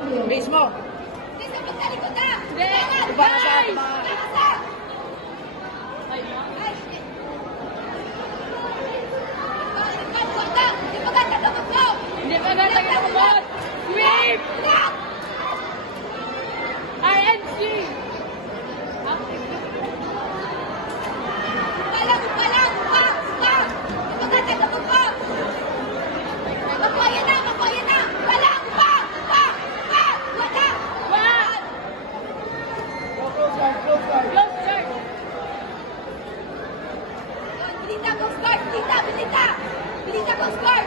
Base mo. Dito, magtalikod na! Ibaka sa ating mga... Hindi pa gata ka naman! Sweep! INC! Palang! Ipagkata ka mo! Makuha na! Palang! Wala! Close guard! Bilita, close guard! Bilita, close guard!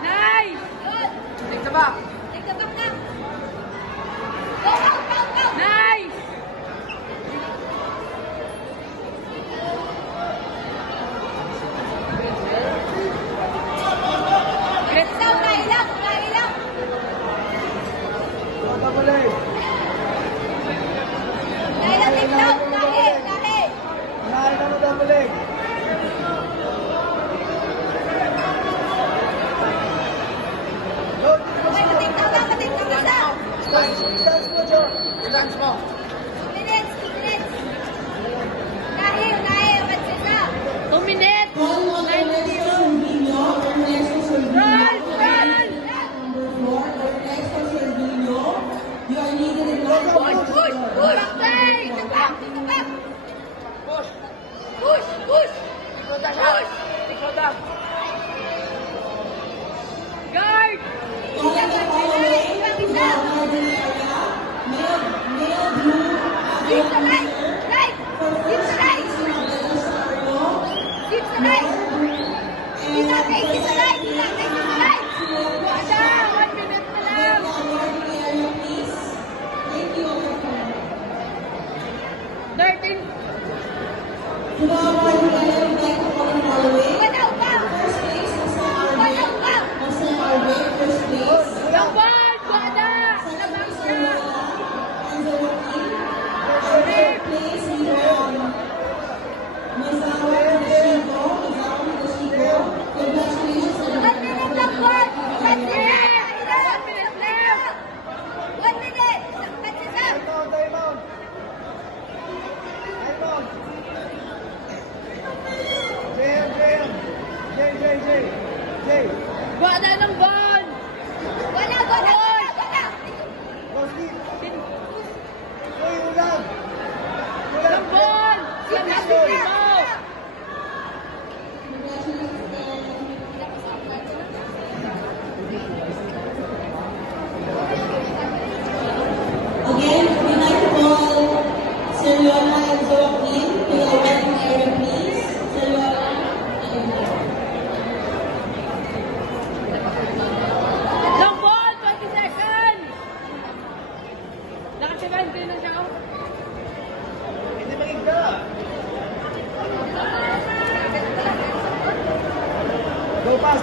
Nice! Take the back. Go! Nice! Great down, nailang! Nailang, take down! Nahe! Take down na! Dance mo. 2 minutes! Nahe! Matsin na! 2 minutes! Push! Ikaw na. Guard! Keep the light! Keep the light! Wala! 1 minute na lang! 13! Wala pa! Yung ball! Wala! Labang siya! Wala ng ball! Wala! Ng ball! Sinabi mo! Again, we like to call Seriola and Joaquin to the waiting area, please. Seriola and Long ball! 20 seconds! Naka-70 na siya. Hindi magigda. Go, pass.